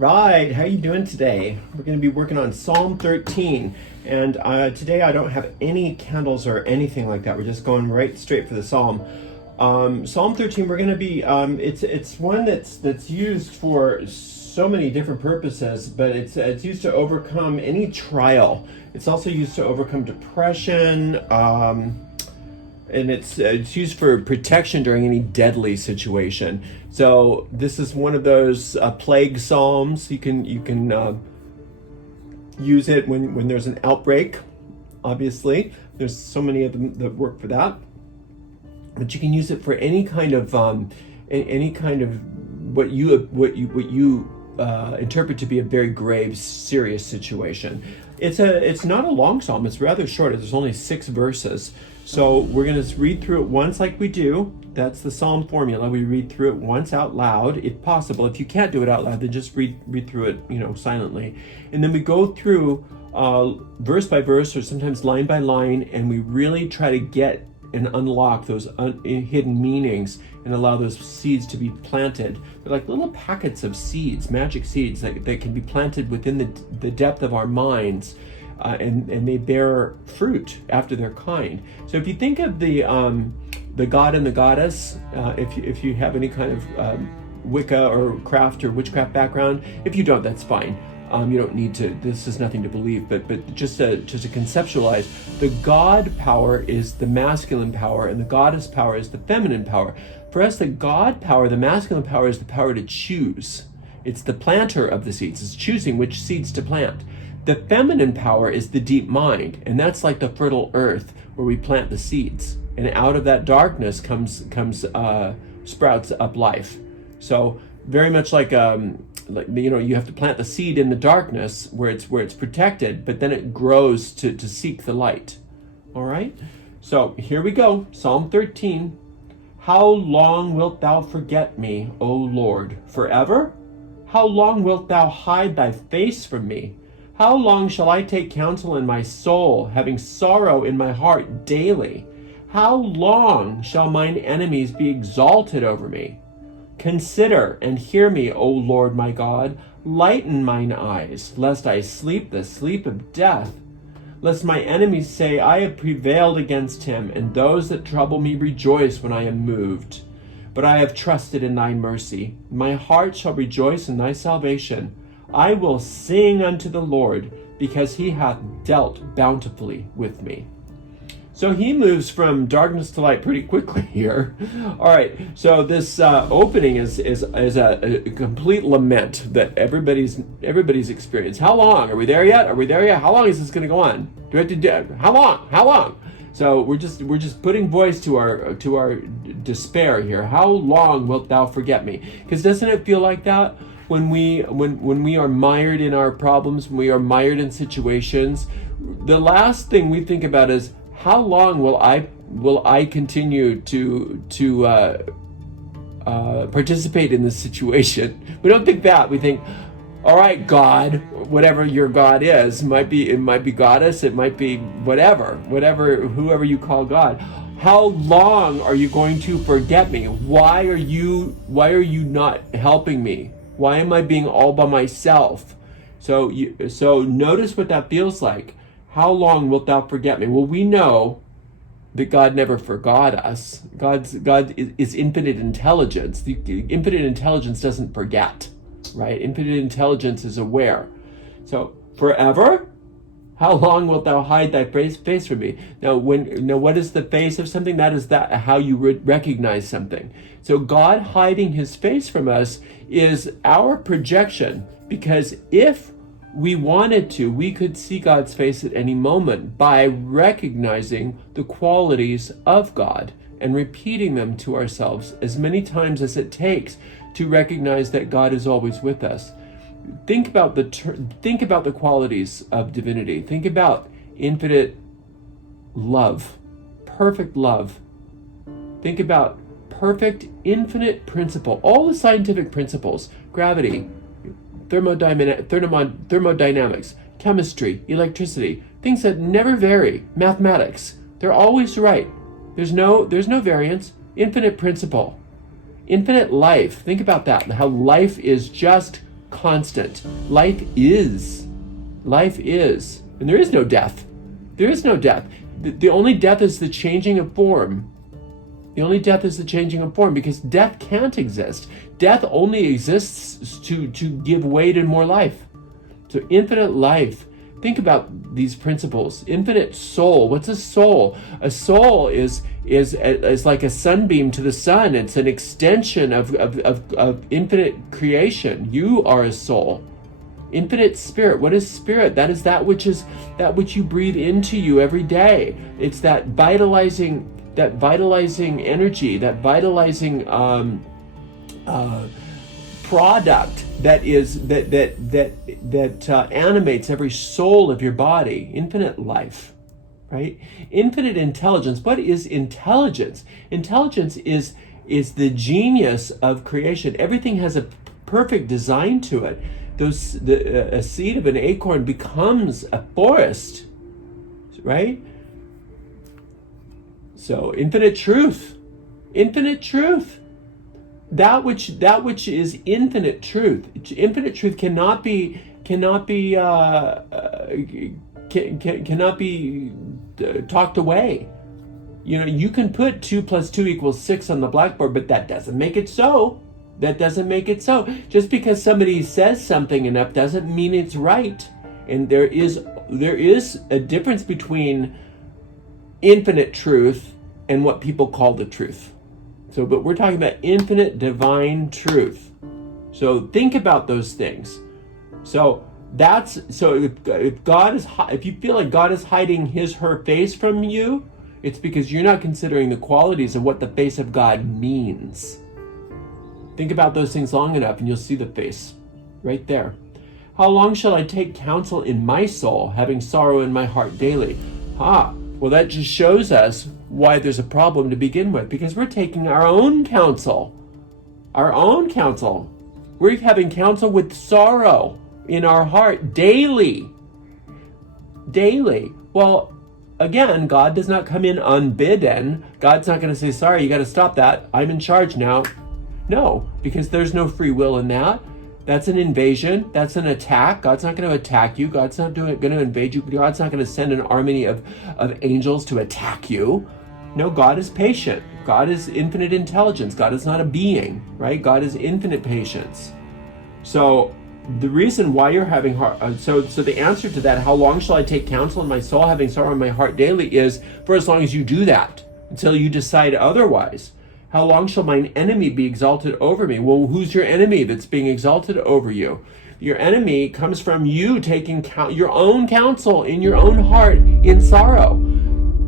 right, how you doing today? We're going to be working on Psalm 13, and today I don't have any candles or anything like that. We're just going right straight for the Psalm. Psalm 13, we're going to be, it's one that's used for so many different purposes, but it's used to overcome any trial. It's also used to overcome depression, and it's used for protection during any deadly situation. So this is one of those plague psalms. You can use it when there's an outbreak. Obviously, there's so many of them that work for that. But you can use it for any kind of what you interpret to be a very grave, serious situation. It's not a long psalm. It's rather short. There's only 6 verses. So we're going to read through it once like we do. That's the psalm formula. We read through it once out loud, if possible. If you can't do it out loud, then just read through it, silently. And then we go through verse by verse, or sometimes line by line, and we really try to get and unlock those hidden meanings and allow those seeds to be planted. They're like little packets of seeds, magic seeds that can be planted within the depth of our minds. And they bear fruit after their kind. So if you think of the god and the goddess, if you have any kind of Wicca or craft or witchcraft background, if you don't, that's fine. You don't need to. This is nothing to believe, but just to conceptualize, the god power is the masculine power, and the goddess power is the feminine power. For us, the god power, the masculine power, is the power to choose. It's the planter of the seeds. It's choosing which seeds to plant. The feminine power is the deep mind, and that's like the fertile earth where we plant the seeds, and out of that darkness comes sprouts up life. So very much like you have to plant the seed in the darkness where it's protected, but then it grows to seek the light. All right. So here we go. Psalm 13. How long wilt thou forget me, O Lord? Forever? How long wilt thou hide thy face from me? How long shall I take counsel in my soul, having sorrow in my heart daily? How long shall mine enemies be exalted over me? Consider and hear me, O Lord my God. Lighten mine eyes, lest I sleep the sleep of death. Lest my enemies say, I have prevailed against him, and those that trouble me rejoice when I am moved. But I have trusted in thy mercy. My heart shall rejoice in thy salvation. I will sing unto the Lord, because he hath dealt bountifully with me. So he moves from darkness to light pretty quickly here. All right, so this opening is a complete lament that everybody's experienced. How long? Are we there yet? Are we there yet? How long is this going to go on? Do we have to do? How long? How long? So we're just putting voice to our despair here. How long wilt thou forget me? Because doesn't it feel like that? When we are mired in our problems, when we are mired in situations, the last thing we think about is, how long will I continue to participate in this situation? We don't think that. We think, all right, God, whatever your God is, it might be goddess, it might be whoever you call God. How long are you going to forget me? Why are you not helping me? Why am I being all by myself? So notice what that feels like. How long wilt thou forget me? Well, we know that God never forgot us. God is infinite intelligence. The infinite intelligence doesn't forget, right? Infinite intelligence is aware. So forever? How long wilt thou hide thy face from me? Now, what is the face of something? That is how you recognize something. So God hiding his face from us is our projection, because if we wanted to, we could see God's face at any moment by recognizing the qualities of God and repeating them to ourselves as many times as it takes to recognize that God is always with us. Think about the qualities of divinity. Think about infinite love, perfect love. Think about perfect infinite principle, all the scientific principles, gravity, thermodynamics, chemistry, electricity, things that never vary, mathematics. They're always right. There's no variance. Infinite principle. Infinite life. Think about that. How life is just constant. Life is. And there is no death. There is no death. The only death is the changing of form. The only death is the changing of form, because death can't exist. Death only exists to give way to more life. So infinite life. Think about these principles. Infinite soul. What's a soul? A soul is like a sunbeam to the sun. It's an extension of infinite creation. You are a soul. Infinite spirit. What is spirit? That is that which you breathe into you every day. It's that vitalizing energy, that vitalizing product that animates every soul of your body. Infinite life, right? Infinite intelligence. What is intelligence? Intelligence is the genius of creation. Everything has a perfect design to it. A seed of an acorn becomes a forest, right? So infinite truth. That which is infinite truth. Infinite truth cannot be talked away. You can put 2 + 2 = 6 on the blackboard, but that doesn't make it so. Just because somebody says something enough doesn't mean it's right. And there is a difference between infinite truth and what people call the truth. But we're talking about infinite divine truth. So think about those things. If you feel like God is hiding her face from you, it's because you're not considering the qualities of what the face of God means. Think about those things long enough and you'll see the face right there. How long shall I take counsel in my soul, having sorrow in my heart daily? Well, that just shows us why there's a problem to begin with, because we're taking our own counsel. We're having counsel with sorrow in our heart daily. Well, again, God does not come in unbidden. God's not going to say, sorry, you got to stop that. I'm in charge now. No, because there's no free will in that. That's an invasion. That's an attack. God's not going to attack you. God's not going to invade you. God's not going to send an army of angels to attack you. No, God is patient. God is infinite intelligence. God is not a being, right? God is infinite patience. So the reason why you're having so the answer to that, how long shall I take counsel in my soul, having sorrow in my heart daily, is for as long as you do that, until you decide otherwise. How long shall mine enemy be exalted over me? Well, who's your enemy that's being exalted over you? Your enemy comes from you taking your own counsel in your own heart in sorrow.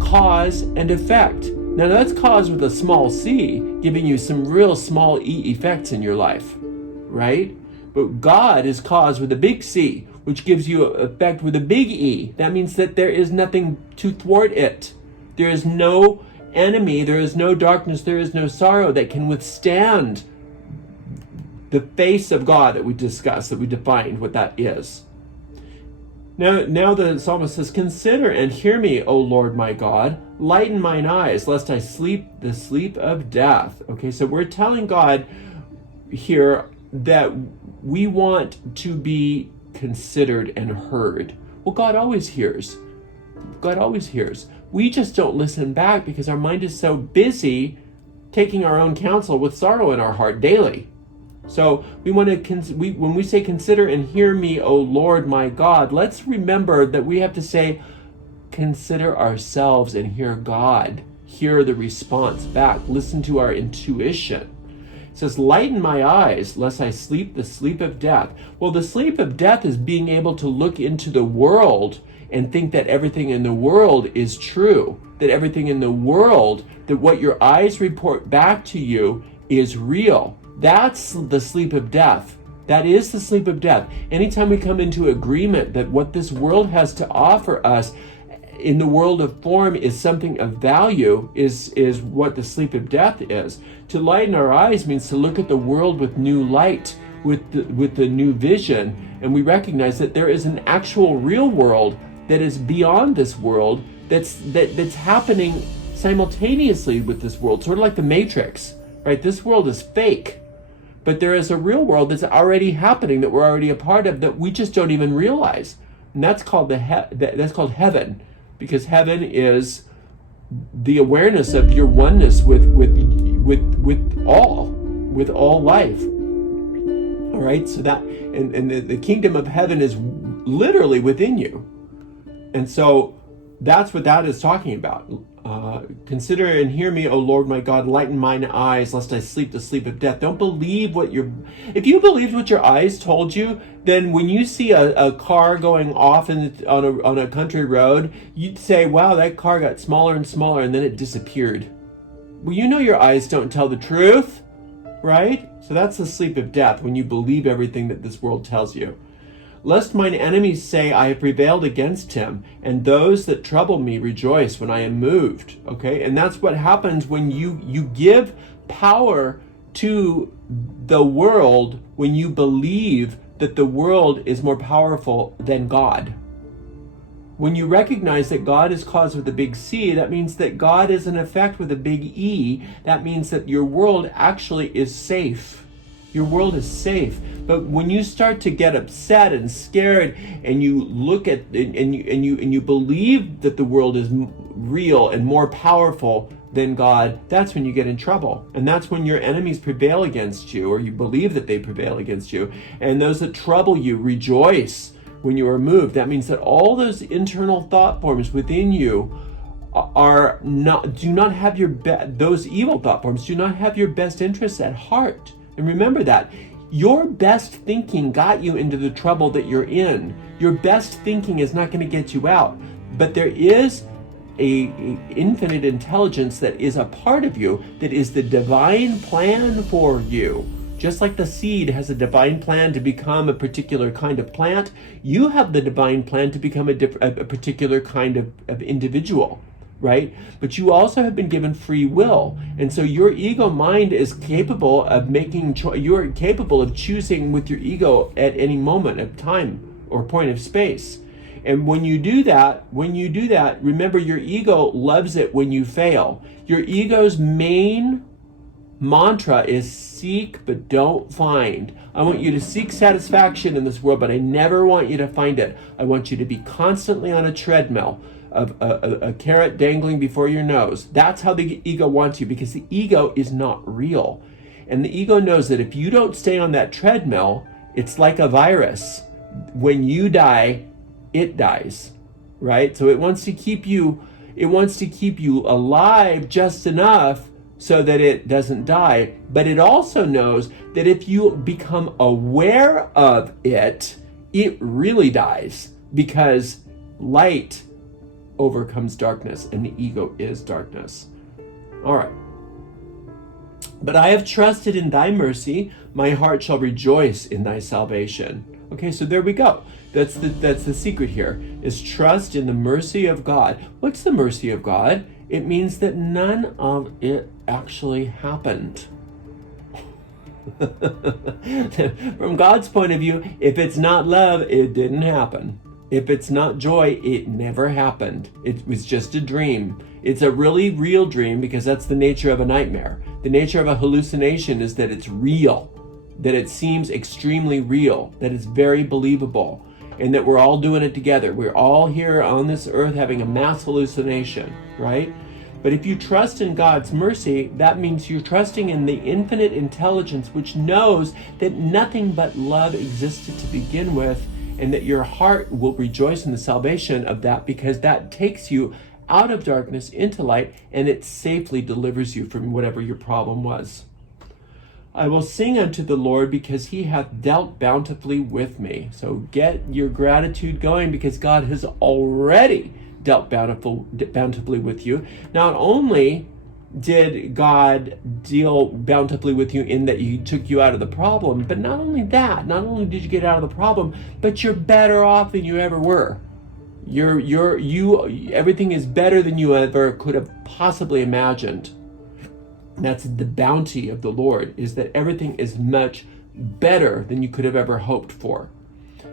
Cause and effect. Now that's cause with a small c, giving you some real small e effects in your life, right? But God is cause with a big C, which gives you effect with a big E. That means that there is nothing to thwart it. There is no enemy, there is no darkness, there is no sorrow that can withstand the face of God that we discussed, that we defined what that is. Now the psalmist says, consider and hear me, O Lord my God, lighten mine eyes, lest I sleep the sleep of death. Okay, so we're telling God here that we want to be considered and heard. Well, God always hears. We just don't listen back because our mind is so busy taking our own counsel with sorrow in our heart daily. So we want to, when we say consider and hear me, O Lord my God, let's remember that we have to say, consider ourselves and hear God. Hear the response back. Listen to our intuition. It says, lighten my eyes, lest I sleep the sleep of death. Well, the sleep of death is being able to look into the world and think that everything in the world is true, that everything in the world, that what your eyes report back to you is real. That's the sleep of death. That is the sleep of death. Anytime we come into agreement that what this world has to offer us in the world of form is something of value, is what the sleep of death is. To lighten our eyes means to look at the world with new light, with the new vision, and we recognize that there is an actual real world that is beyond this world, that's happening simultaneously with this world, sort of like the Matrix, right? This world is fake, But there is a real world that's already happening, that we're already a part of, that we just don't even realize. And that's called that's called heaven, because heaven is the awareness of your oneness with all life. All right, so that and the kingdom of heaven is literally within you, and so that's what that is talking about. Consider and hear me, O Lord my God, lighten mine eyes, lest I sleep the sleep of death. Don't believe if you believed what your eyes told you, then when you see a car going off on a country road, you'd say, wow, that car got smaller and smaller, and then it disappeared. Well, you know your eyes don't tell the truth, right? So that's the sleep of death, when you believe everything that this world tells you. Lest mine enemies say, I have prevailed against him, and those that trouble me rejoice when I am moved. Okay, and that's what happens when you give power to the world, when you believe that the world is more powerful than God. When you recognize that God is cause with a big C, that means that God is an effect with a big E. That means that your world actually is safe. Your world is safe. But when you start to get upset and scared, and you look at and you believe that the world is real and more powerful than God, that's when you get in trouble. And that's when your enemies prevail against you, or you believe that they prevail against you. And those that trouble you rejoice when you are moved. That means that all those internal thought forms within you those evil thought forms do not have your best interests at heart. And remember that. Your best thinking got you into the trouble that you're in. Your best thinking is not going to get you out. But there is a infinite intelligence that is a part of you, that is the divine plan for you. Just like the seed has a divine plan to become a particular kind of plant, you have the divine plan to become a particular kind of individual. Right? But you also have been given free will. And so your ego mind is capable of you're capable of choosing with your ego at any moment of time or point of space. And when you do that, remember, your ego loves it when you fail. Your ego's main mantra is seek but don't find. I want you to seek satisfaction in this world, but I never want you to find it. I want you to be constantly on a treadmill of a carrot dangling before your nose. That's how the ego wants you, because the ego is not real. And the ego knows that if you don't stay on that treadmill, it's like a virus. When you die, it dies, right? So it wants to keep you alive just enough so that it doesn't die. But it also knows that if you become aware of it, it really dies, because light overcomes darkness, and the ego is darkness. All right. But I have trusted in thy mercy, my heart shall rejoice in thy salvation. Okay, so there we go. That's the secret here, is trust in the mercy of God. What's the mercy of God? It means that none of it actually happened. From God's point of view, if it's not love, it didn't happen. If it's not joy, it never happened. It was just a dream. It's a really real dream, because that's the nature of a nightmare. The nature of a hallucination is that it's real, that it seems extremely real, that it's very believable, and that we're all doing it together. We're all here on this earth having a mass hallucination, right? But if you trust in God's mercy, that means you're trusting in the infinite intelligence, which knows that nothing but love existed to begin with, and that your heart will rejoice in the salvation of that, because that takes you out of darkness into light, and it safely delivers you from whatever your problem was. I will sing unto the Lord, because he hath dealt bountifully with me. So get your gratitude going, because God has already dealt bountifully with you. Not only did God deal bountifully with you in that he took you out of the problem, but not only did you get out of the problem, but you're better off than you ever were. Everything is better than you ever could have possibly imagined. And that's the bounty of the Lord, is that everything is much better than you could have ever hoped for.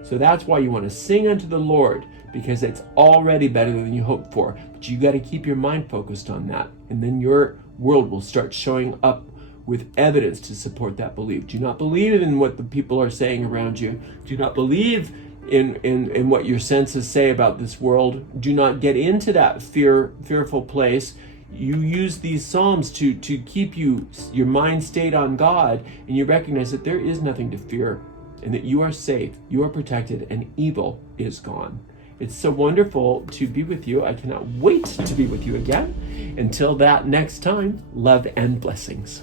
So that's why you want to sing unto the Lord, because it's already better than you hoped for. But you got to keep your mind focused on that. And then your world will start showing up with evidence to support that belief. Do not believe in what the people are saying around you. Do not believe in what your senses say about this world. Do not get into that fearful place. You use these Psalms to keep your mind stayed on God, and you recognize that there is nothing to fear, and that you are safe, you are protected, and evil is gone. It's so wonderful to be with you. I cannot wait to be with you again. Until that next time, love and blessings.